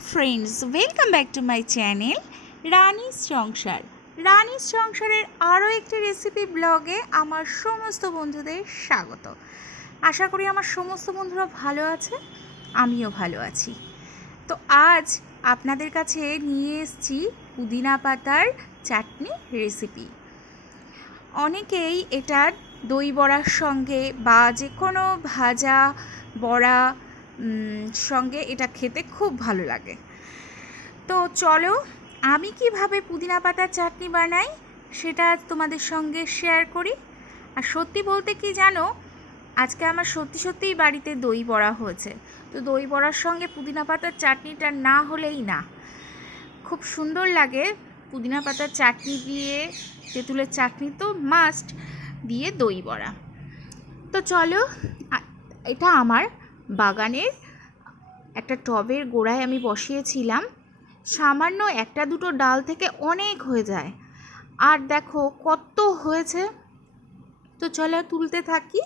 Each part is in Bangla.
Friends welcome back to my channel Ranis Sansar Ranis সংসারের আরও একটি রেসিপি ব্লগে আমার সমস্ত বন্ধুদের স্বাগত। আশা করি আমার সমস্ত বন্ধুরা ভালো আছে, আমিও ভালো আছি। তো আজ আপনাদের কাছে নিয়ে এসেছি পুদিনা পাতার চাটনি রেসিপি অনেকেই এটা দই বড়ার সঙ্গে বা যে কোনো ভাজা বড়া সঙ্গে এটা খেতে খুব ভালো লাগে। তো চলো, আমি কীভাবে পুদিনা পাতার চাটনি বানাই সেটা তোমাদের সঙ্গে শেয়ার করি। আর সত্যি বলতে কি জানো, আজকে আমার সত্যি সত্যিই বাড়িতে দই বড়া হয়েছে। তো দই বড়ার সঙ্গে পুদিনা পাতার চাটনিটা না হলেই না। খুব সুন্দর লাগে পুদিনা পাতার চাটনি দিয়ে, তেঁতুলের চাটনি তো মাস্ট দিয়ে দই বড়া। তো চলো এটা আমার। বাগানের একটা টবের গোড়ায় আমি বসিয়েছিলাম। সামান্য একটা দুটো ডাল থেকে অনেক হয়ে যায়। আর দেখো কত হয়েছে। তো চলো তুলতে থাকি।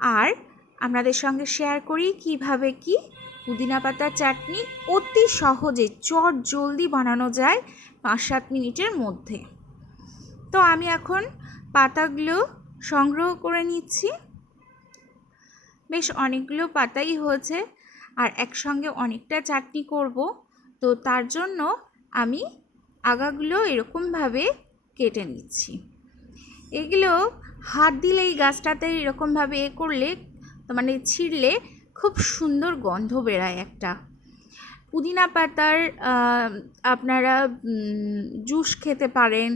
আর আপনাদের সঙ্গে শেয়ার করি কীভাবে কি পুদিনা পাতার চাটনি অতি সহজে, চট জলদি বানানো যায় পাঁচ সাত মিনিটের মধ্যে। তো আমি এখন পাতাগুলো সংগ্রহ করে নিচ্ছি। বেশ অনেকগুলো পাতাই হয়েছে আর একসঙ্গে অনেকটা চাটনি করব। তো তার জন্য আমি আগাগুলো এরকমভাবে কেটে নিচ্ছি। এগুলো হাত দিলে এই গাছটাতে এরকমভাবে এ করলে মানে ছিঁড়লে খুব সুন্দর গন্ধ বেরায় একটা। পুদিনা পাতার আপনারা জুস খেতে পারেন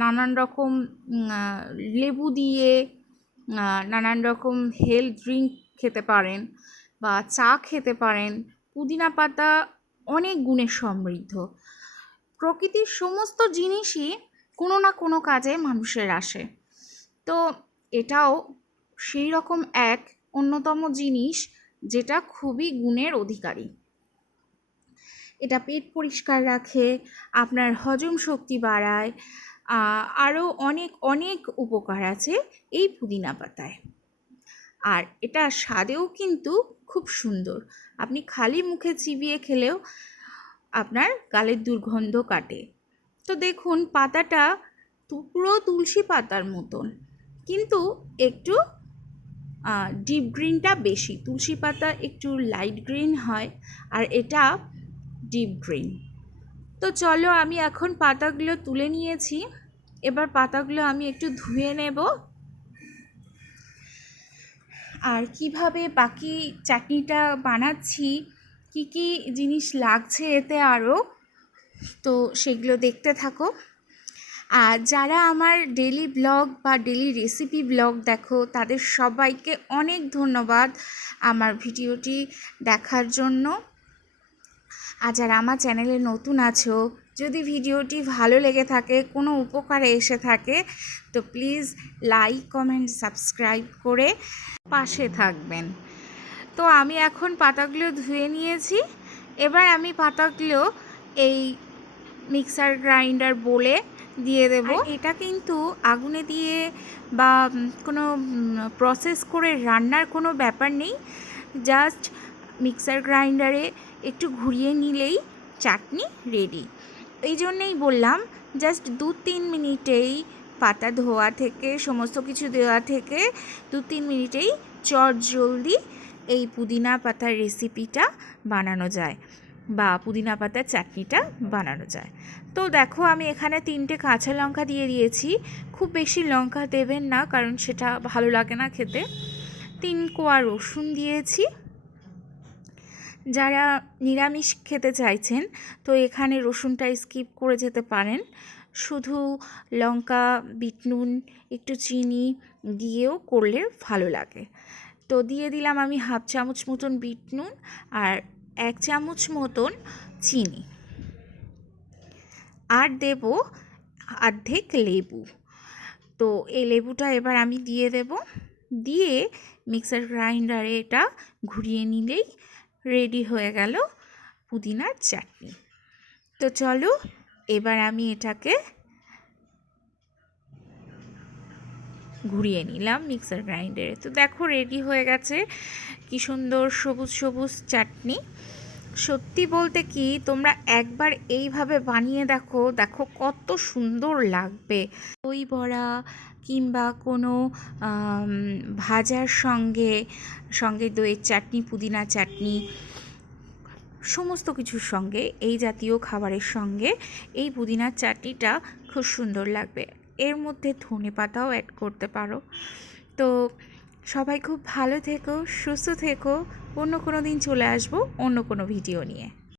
নানান রকম লেবু দিয়ে নানান রকম হেলথ ড্রিঙ্ক খেতে পারেন বা চা খেতে পারেন। পুদিনা পাতা অনেক গুণে সমৃদ্ধ। প্রকৃতির সমস্ত জিনিসই কোনো না কোনো কাজে মানুষের আসে। তো এটাও সেই রকম এক অন্যতম জিনিস যেটা খুবই গুণের অধিকারী। এটা পেট পরিষ্কার রাখে, আপনার হজম শক্তি বাড়ায় আরও অনেক অনেক উপকার আছে এই পুদিনা পাতায়। আর এটা স্বাদেও কিন্তু খুব সুন্দর। আপনি খালি মুখে চিবিয়ে খেলেও আপনার গালের দুর্গন্ধ কাটে। তো দেখুন, পাতাটা পুরো তুলসী পাতার মতন, কিন্তু একটু ডিপ গ্রিনটা বেশি। তুলসী পাতা একটু লাইট গ্রিন হয়, আর এটা ডিপ গ্রিন। তো চলো আমি এখন পাতাগুলো তুলে নিয়েছি। এবার পাতাগুলো আমি একটু ধুয়ে নেব। আর কীভাবে বাকি চাটনিটা বানাচ্ছি, কি কি জিনিস লাগছে এতে আরও, তো সেগুলো দেখতে থাকো। আর যারা আমার ডেলি ব্লগ বা ডেলি রেসিপি ব্লগ দেখো, তাদের সবাইকে অনেক ধন্যবাদ আমার ভিডিওটি দেখার জন্য। আর যারা আমার চ্যানেলে নতুন আছো, যদি ভিডিওটি ভালো লেগে থাকে, কোনো উপকারে এসে থাকে, তো প্লিজ লাইক, কমেন্ট, সাবস্ক্রাইব করে পাশে থাকবেন। তো আমি এখন পাতাগুলো ধুয়ে নিয়েছি। এবার আমি পাতাগুলো এই মিক্সার গ্রাইন্ডার বলে দিয়ে দেব। এটা কিন্তু আগুনে দিয়ে বা কোনো প্রসেস করে রান্নার কোনো ব্যাপার নেই। জাস্ট মিক্সার গ্রাইন্ডারে একটু ঘুরিয়ে নিলেই চাটনি রেডি এই জন্যেই বললাম জাস্ট দু তিন মিনিটেই পাতা ধোয়া থেকে, সমস্ত কিছু দেওয়া থেকে দু তিন মিনিটেই চট জলদি এই পুদিনা পাতার রেসিপিটা বানানো যায় বা পুদিনা পাতার চাটনিটা বানানো যায়। তো দেখো, আমি এখানে তিনটে কাঁচা লঙ্কা দিয়ে দিয়েছি। খুব বেশি লঙ্কা দেবেন না, কারণ সেটা ভালো লাগে না খেতে। তিন কোয়া রসুন দিয়েছি। যারা নিরামিষ খেতে চাইছেন, তো এখানে রসুনটা স্কিপ করে যেতে পারেন। শুধু লঙ্কা বিট নুন একটু চিনি দিয়েও করলে ভালো লাগে। তো দিয়ে দিলাম আমি হাফ চামচ মতন বিট নুন আর এক চামচ মতন চিনি। আর দেব অর্ধেক লেবু। তো এই লেবুটা এবার আমি দিয়ে দেব। দিয়ে মিক্সার গ্রাইন্ডারে এটা ঘুরিয়ে নিলেই রেডি হয়ে গেল পুদিনার চাটনি। তো চলো, এবার আমি এটাকে ঘুরিয়ে নিলাম মিক্সার গ্রাইন্ডারে। তো দেখো, রেডি হয়ে গেছে। কি সুন্দর সবুজ সবুজ চাটনি। সত্যি বলতে কি, তোমরা একবার এইভাবে বানিয়ে দেখো দেখো কত সুন্দর লাগবে। দই বড়া কিংবা কোনো ভাজার সঙ্গে সঙ্গে দইয়ের চাটনি, পুদিনা চাটনি, সমস্ত কিছুর সঙ্গে, এই জাতীয় খাবারের সঙ্গে এই পুদিনার চাটনিটা খুব সুন্দর লাগবে। এর মধ্যে ধনে পাতাও অ্যাড করতে পারো। তো সবাই খুব ভালো থেকো, সুস্থ থেকো। অন্য কোনো দিন চলে আসব, অন্য কোনো ভিডিও নিয়ে।